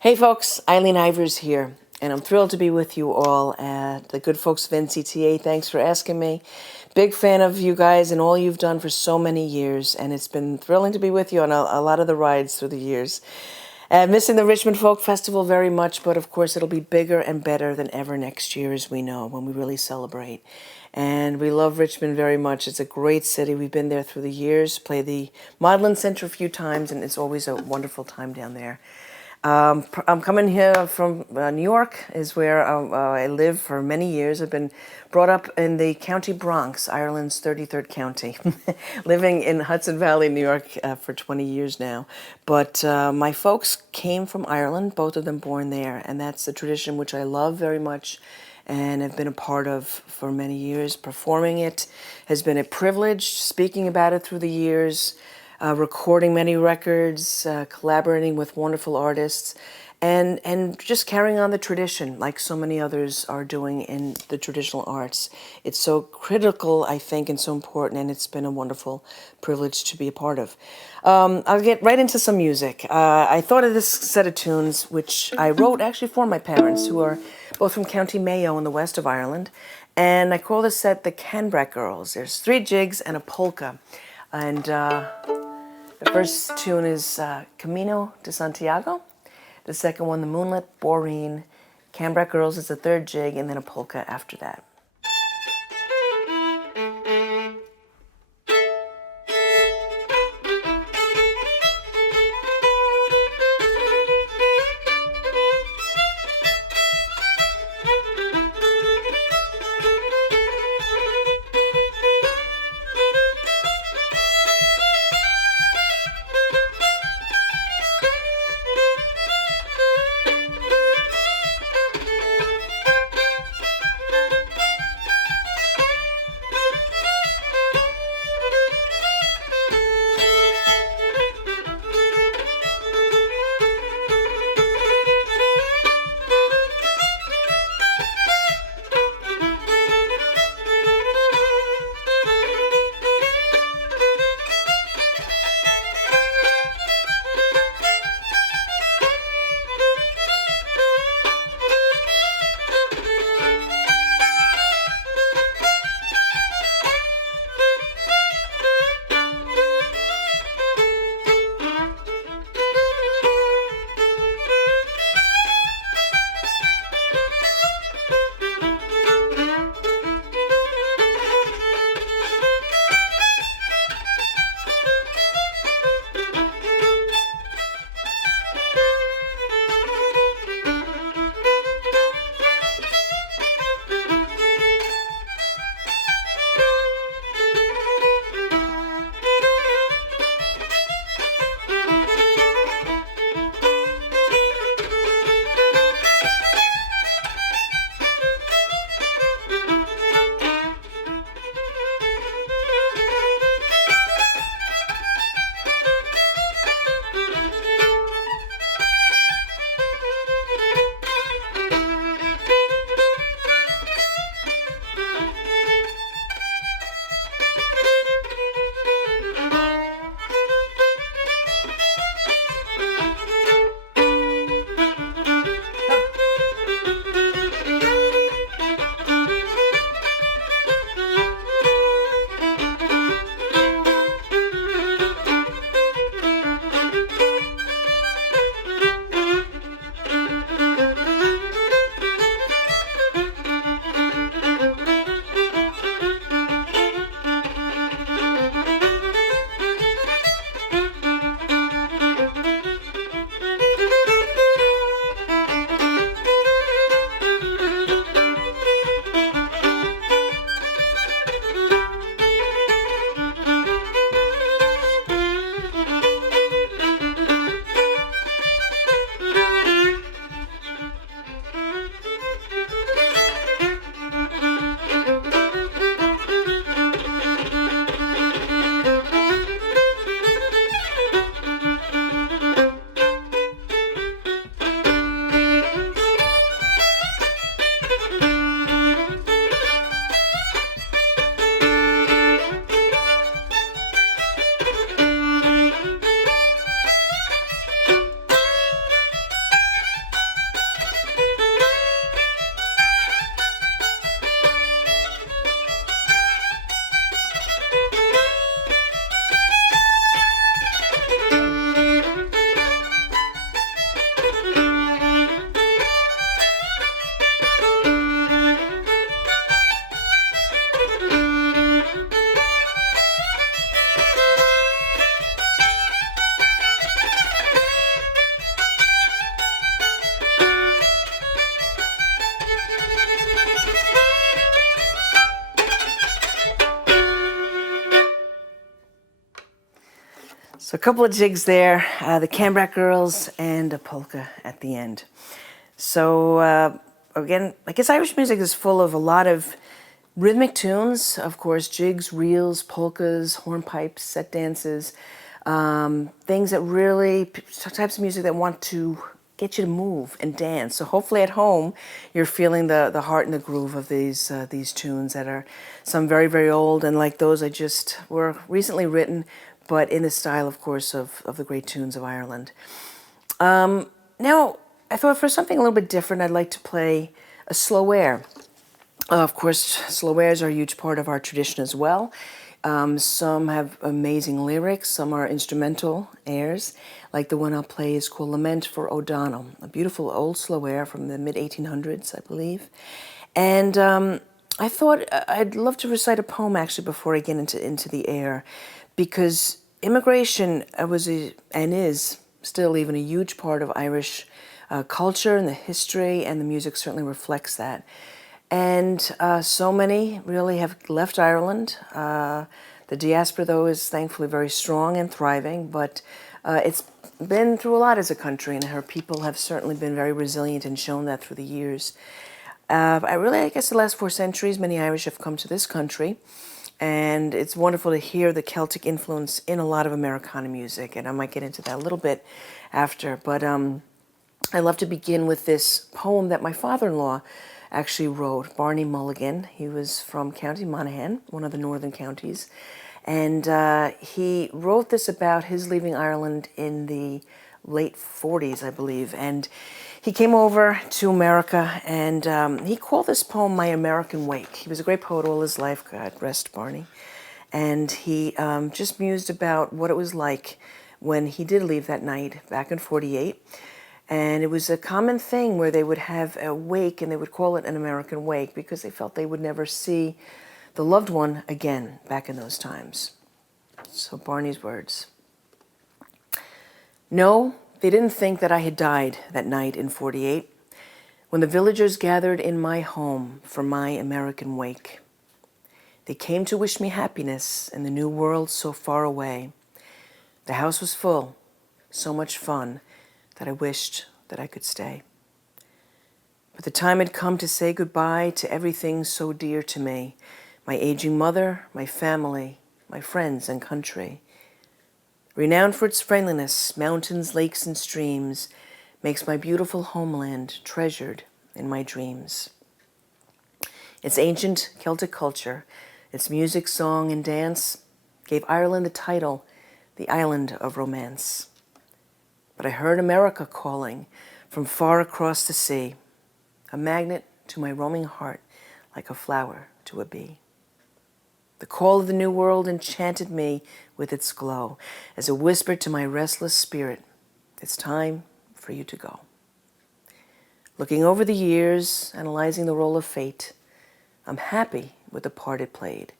Hey folks, Eileen Ivers here, and I'm thrilled to be with you all at the good folks of NCTA. Thanks for asking me. Big fan of you guys and all you've done for so many years, and it's been thrilling to be with you on a lot of the rides through the years. Missing the Richmond Folk Festival very much, but of course it'll be bigger and better than ever next year, as we know, when we really celebrate. And we love Richmond very much. It's a great city. We've been there through the years, play the Maudlin Center a few times, and it's always a wonderful time down there. I'm coming here from New York, is where I lived for many years. I've been brought up in the county Bronx, Ireland's 33rd county, living in Hudson Valley, New York for 20 years now. But my folks came from Ireland, both of them born there, and that's a tradition which I love very much and have been a part of for many years. Performing it has been a privilege, speaking about it through the years, recording many records, collaborating with wonderful artists, and just carrying on the tradition like so many others are doing in the traditional arts. It's so critical, I think, and so important, and it's been a wonderful privilege to be a part of. I'll get right into some music. I thought of this set of tunes, which I wrote actually for my parents, who are both from County Mayo in the west of Ireland, and I call this set the Canbrack Girls. There's 3 jigs and a polka, and the first tune is Camino de Santiago. The second one, The Moonlit Boreen. Canbrack Girls is the 3rd jig, and then a polka after that. So a couple of jigs there, the Cambrac Girls and a polka at the end. So again, I guess Irish music is full of a lot of rhythmic tunes, of course, jigs, reels, polkas, hornpipes, set dances, things that really, types of music that want to get you to move and dance. So hopefully at home, you're feeling the heart and the groove of these tunes that are some very, very old, and like those I just were recently written, but in the style, of course, of the great tunes of Ireland. Now, I thought for something a little bit different, I'd like to play a slow air. Of course, slow airs are a huge part of our tradition as well. Some have amazing lyrics, some are instrumental airs, like the one I'll play is called Lament for O'Donnell, a beautiful old slow air from the mid-1800s, I believe. And I thought I'd love to recite a poem actually before I get into the air, because immigration and is still even a huge part of Irish culture, and the history and the music certainly reflects that. And so many really have left Ireland. The diaspora, though, is thankfully very strong and thriving, but it's been through a lot as a country, and her people have certainly been very resilient and shown that through the years. I guess the last 4 centuries, many Irish have come to this country, and it's wonderful to hear the Celtic influence in a lot of Americana music, and I might get into that a little bit after. But I love to begin with this poem that my father-in-law actually wrote, Barney Mulligan. He was from County Monaghan, one of the northern counties, and he wrote this about his leaving Ireland in the late 40s, I believe, and he came over to America, and he called this poem My American Wake. He was a great poet all his life, God rest Barney, and he just mused about what it was like when he did leave that night back in 48. And it was a common thing where they would have a wake, and they would call it an American wake because they felt they would never see the loved one again back in those times. So Barney's words. No, they didn't think that I had died that night in 48, when the villagers gathered in my home for my American wake. They came to wish me happiness in the new world so far away. The house was full, so much fun, that I wished that I could stay. But the time had come to say goodbye to everything so dear to me, my aging mother, my family, my friends and country. Renowned for its friendliness, mountains, lakes, and streams, makes my beautiful homeland treasured in my dreams. Its ancient Celtic culture, its music, song, and dance gave Ireland the title, the Island of Romance. But I heard America calling from far across the sea, a magnet to my roaming heart, like a flower to a bee. The call of the new world enchanted me with its glow, as it whispered to my restless spirit, it's time for you to go. Looking over the years, analyzing the role of fate, I'm happy with the part it played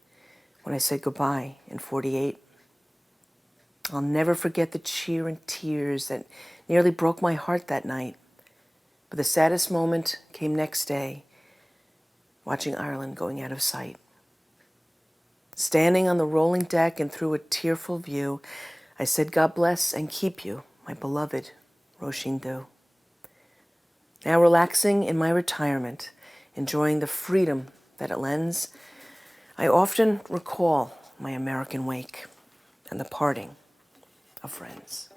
when I said goodbye in 48. I'll never forget the cheer and tears that nearly broke my heart that night. But the saddest moment came next day, watching Ireland going out of sight. Standing on the rolling deck and through a tearful view, I said, God bless and keep you, my beloved Roisin Dhu. Now relaxing in my retirement, enjoying the freedom that it lends, I often recall my American wake and the parting of friends.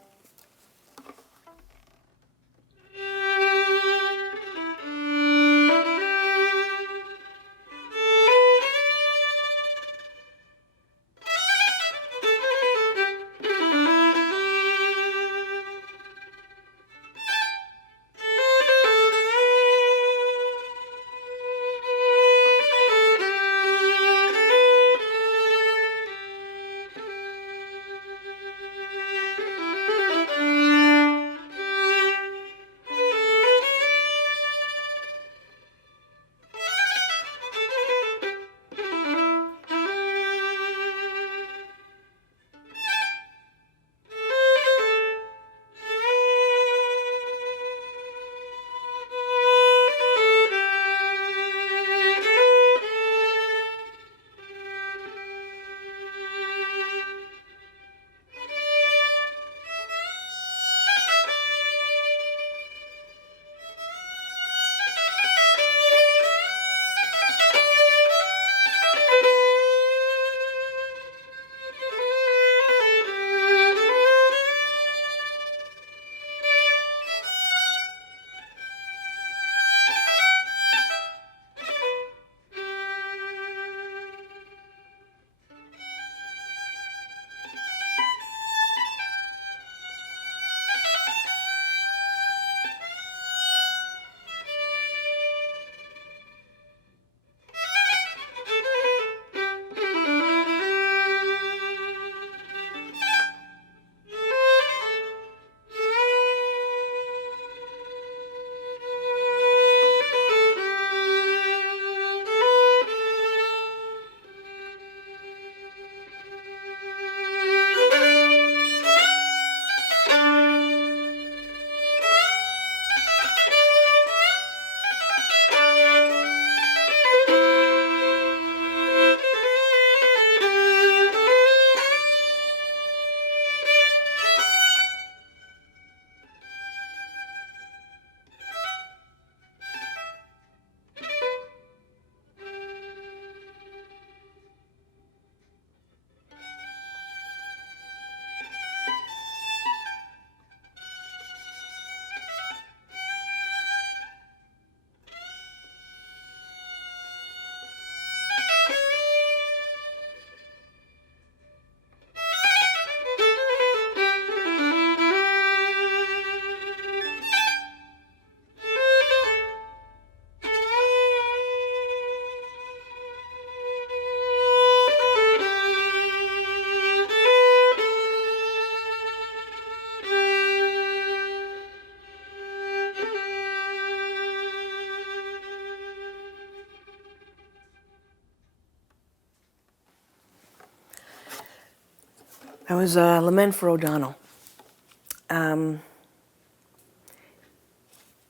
That was Lament for O'Donnell.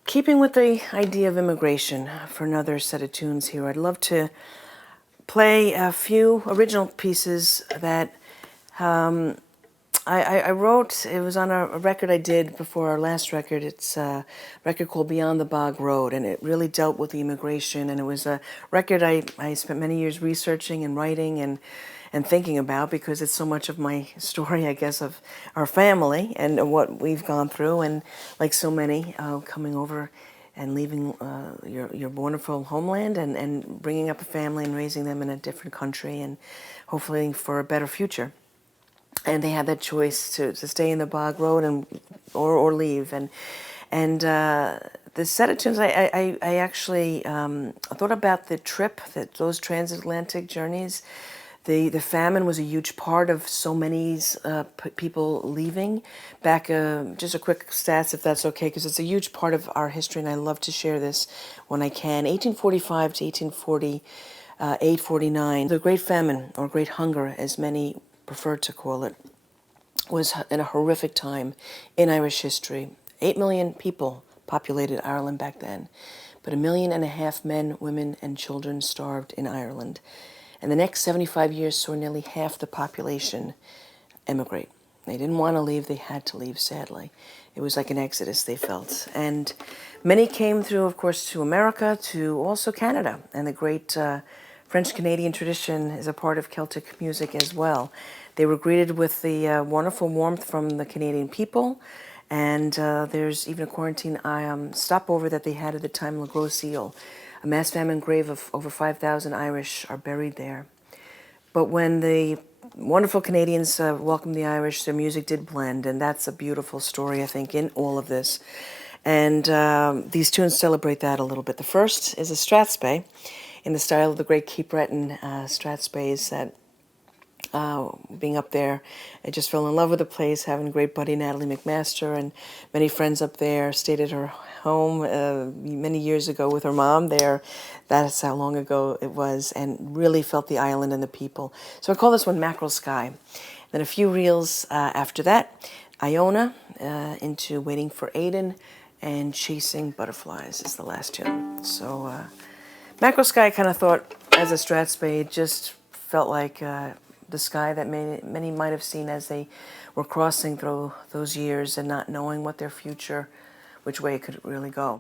Keeping with the idea of immigration for another set of tunes here, I'd love to play a few original pieces that I wrote. It was on a record I did before our last record. It's a record called Beyond the Bog Road, and it really dealt with the immigration, and it was a record I spent many years researching and writing and thinking about, because it's so much of my story, I guess, of our family and what we've gone through, and like so many, coming over and leaving your wonderful homeland and bringing up a family and raising them in a different country and hopefully for a better future. And they had that choice to stay in the bog road or leave. And the set of tunes, I actually thought about the trip, those transatlantic journeys. The famine was a huge part of so many people leaving. Back, just a quick stats, if that's okay, because it's a huge part of our history, and I love to share this when I can. 1845 to 1848, 49, the Great Famine, or Great Hunger, as many prefer to call it, was in a horrific time in Irish history. 8 million people populated Ireland back then, but 1.5 million men, women, and children starved in Ireland. And the next 75 years saw nearly half the population emigrate. They didn't want to leave, they had to leave, sadly. It was like an exodus, they felt. And many came through, of course, to America, to also Canada. And the great French-Canadian tradition is a part of Celtic music as well. They were greeted with the wonderful warmth from the Canadian people. And there's even a quarantine stopover that they had at the time, La Grosse Ile. A mass famine grave of over 5,000 Irish are buried there. But when the wonderful Canadians welcomed the Irish, their music did blend, and that's a beautiful story, I think, in all of this. And these tunes celebrate that a little bit. The first is a strathspey, in the style of the great Cape Breton strathspeys that, being up there, I just fell in love with the place, having a great buddy, Natalie McMaster, and many friends up there. Stayed at her home many years ago with her mom there. That's how long ago it was, and really felt the island and the people. So I call this one Mackerel Sky. Then a few reels after that, Iona, into Waiting for Aiden, and Chasing Butterflies is the last tune. So Mackerel Sky, I kind of thought, as a strathspey, it just felt like the sky that many might have seen as they were crossing through those years and not knowing what their future, which way it could really go.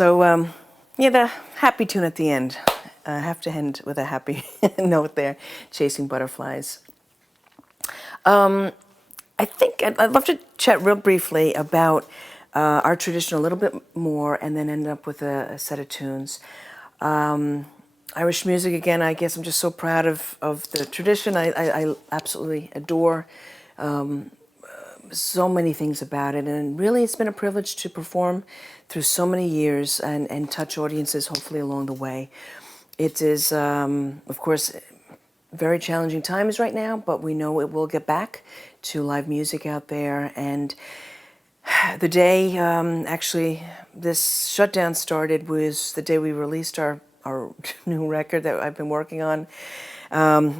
So, yeah, the happy tune at the end. I have to end with a happy note there, Chasing Butterflies. I think I'd love to chat real briefly about our tradition a little bit more and then end up with a set of tunes. Irish music, again, I guess I'm just so proud of the tradition. I absolutely adore so many things about it. And really, it's been a privilege to perform through so many years and touch audiences, hopefully, along the way. It is, of course, very challenging times right now, but we know it will get back to live music out there. And the day, actually, this shutdown started was the day we released our new record that I've been working on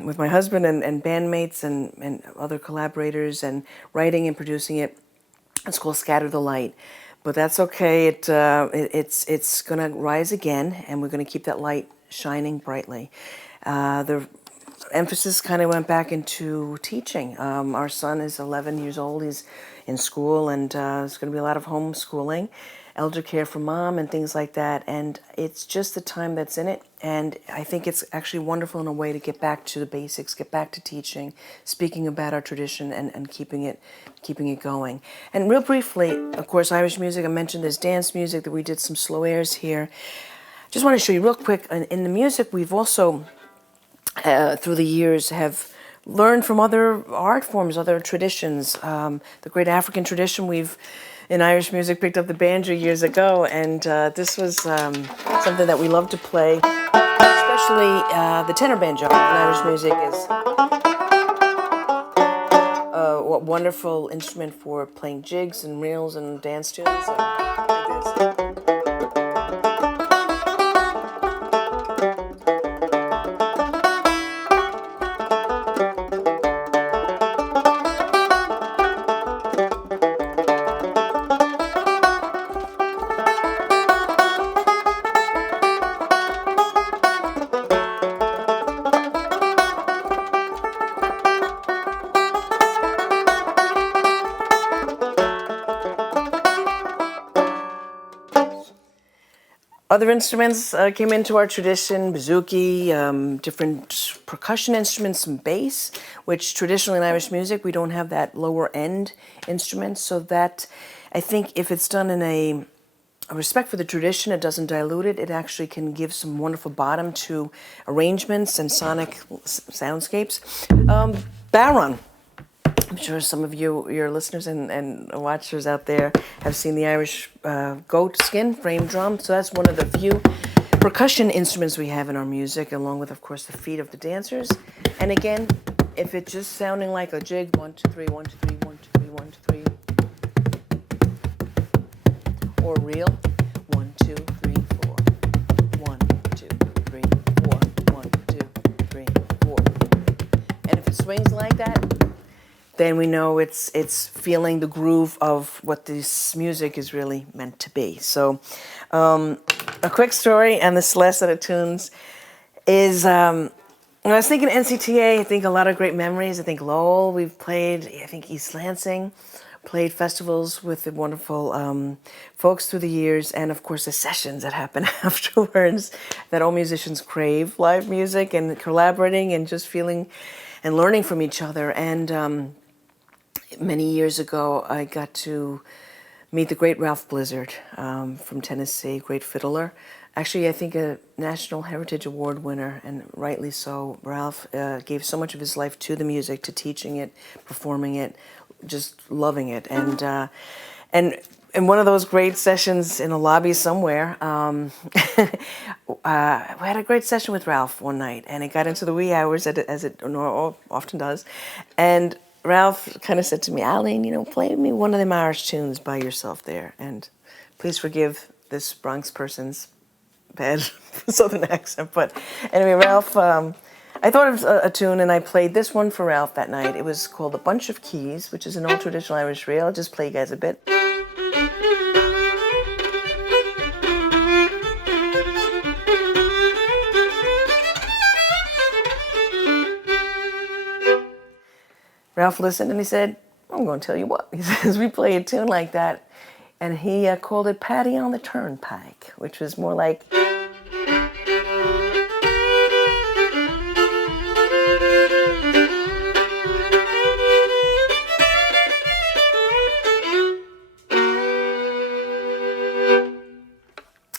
with my husband and bandmates and other collaborators and writing and producing it. It's called Scatter the Light. But that's okay. It's going to rise again, and we're going to keep that light shining brightly. The emphasis kind of went back into teaching. Our son is 11 years old. He's in school, and there's going to be a lot of homeschooling, elder care for mom, and things like that. And it's just the time that's in it. And I think it's actually wonderful in a way to get back to the basics, get back to teaching, speaking about our tradition, and keeping it going. And real briefly, of course, Irish music. I mentioned there's dance music that we did some slow airs here. Just want to show you real quick. In the music, we've also through the years have learned from other art forms, other traditions. The great African tradition, we've in Irish music picked up the banjo years ago, and this was something that we love to play, especially the tenor banjo in Irish music is a wonderful instrument for playing jigs and reels and dance tunes. Like this. Other instruments came into our tradition, bouzouki, different percussion instruments, some bass, which traditionally in Irish music, we don't have that lower end instrument. So that, I think if it's done in a respect for the tradition, it doesn't dilute it. It actually can give some wonderful bottom to arrangements and sonic soundscapes. Baron. I'm sure some of you, your listeners and watchers out there, have seen the Irish goat skin frame drum. So that's one of the few percussion instruments we have in our music, along with, of course, the feet of the dancers. And again, if it's just sounding like a jig, 1, 2, 3, 1, 2, 3, 1, 2, 3, 1, 2, 3, or reel, 1, 2, 3, 4, 1, 2, 3, 4, 1, 2, 3, 4. And if it swings like that, then we know it's feeling the groove of what this music is really meant to be. So a quick story, and this last set of tunes is, when I was thinking NCTA, I think a lot of great memories. I think Lowell, we've played, I think East Lansing, played festivals with the wonderful folks through the years, and of course the sessions that happen afterwards, that all musicians crave, live music and collaborating and just feeling and learning from each other. And many years ago, I got to meet the great Ralph Blizzard from Tennessee, great fiddler. Actually, I think a National Heritage Award winner, and rightly so. Ralph gave so much of his life to the music, to teaching it, performing it, just loving it. And in one of those great sessions in a lobby somewhere, we had a great session with Ralph one night, and it got into the wee hours, as it often does. And Ralph kind of said to me, Eileen, play me one of them Irish tunes by yourself there. And please forgive this Bronx person's bad southern accent. But anyway, Ralph, I thought of a tune, and I played this one for Ralph that night. It was called A Bunch of Keys, which is an old traditional Irish reel. I'll just play you guys a bit. Ralph listened and he said, I'm going to tell you what. He says, we play a tune like that, And he called it Patty on the Turnpike, which was more like...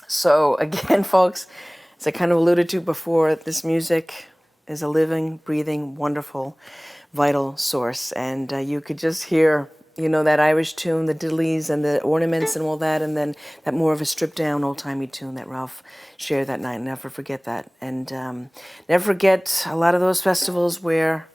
So again, folks, as I kind of alluded to before, this music is a living, breathing, wonderful, vital source. And you could just hear, you know, that Irish tune, the diddlies and the ornaments and all that, and then that more of a stripped-down, old-timey tune that Ralph shared that night. Never forget that. And never forget a lot of those festivals where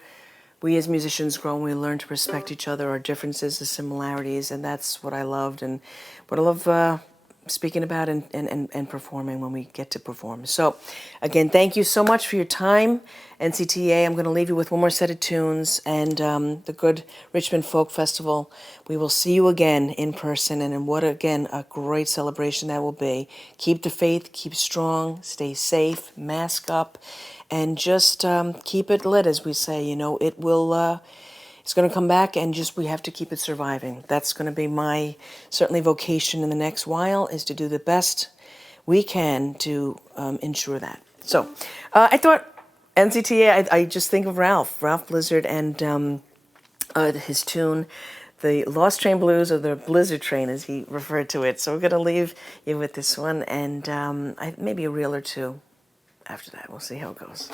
we as musicians grow and we learn to respect each other, our differences, the similarities, and that's what I loved and what I love speaking about and performing when we get to perform. So, again, thank you so much for your time, NCTA. I'm going to leave you with one more set of tunes and the good Richmond Folk Festival. We will see you again in person, and what, again, a great celebration that will be. Keep the faith, keep strong, stay safe, mask up, and just keep it lit, as we say. You know, it will... it's going to come back, and just we have to keep it surviving. That's going to be my, certainly, vocation in the next while, is to do the best we can to ensure that. So I thought NCTA, I just think of Ralph Blizzard, and his tune, the Lost Train Blues, or the Blizzard Train, as he referred to it. So we're going to leave you with this one, and maybe a reel or two after that. We'll see how it goes.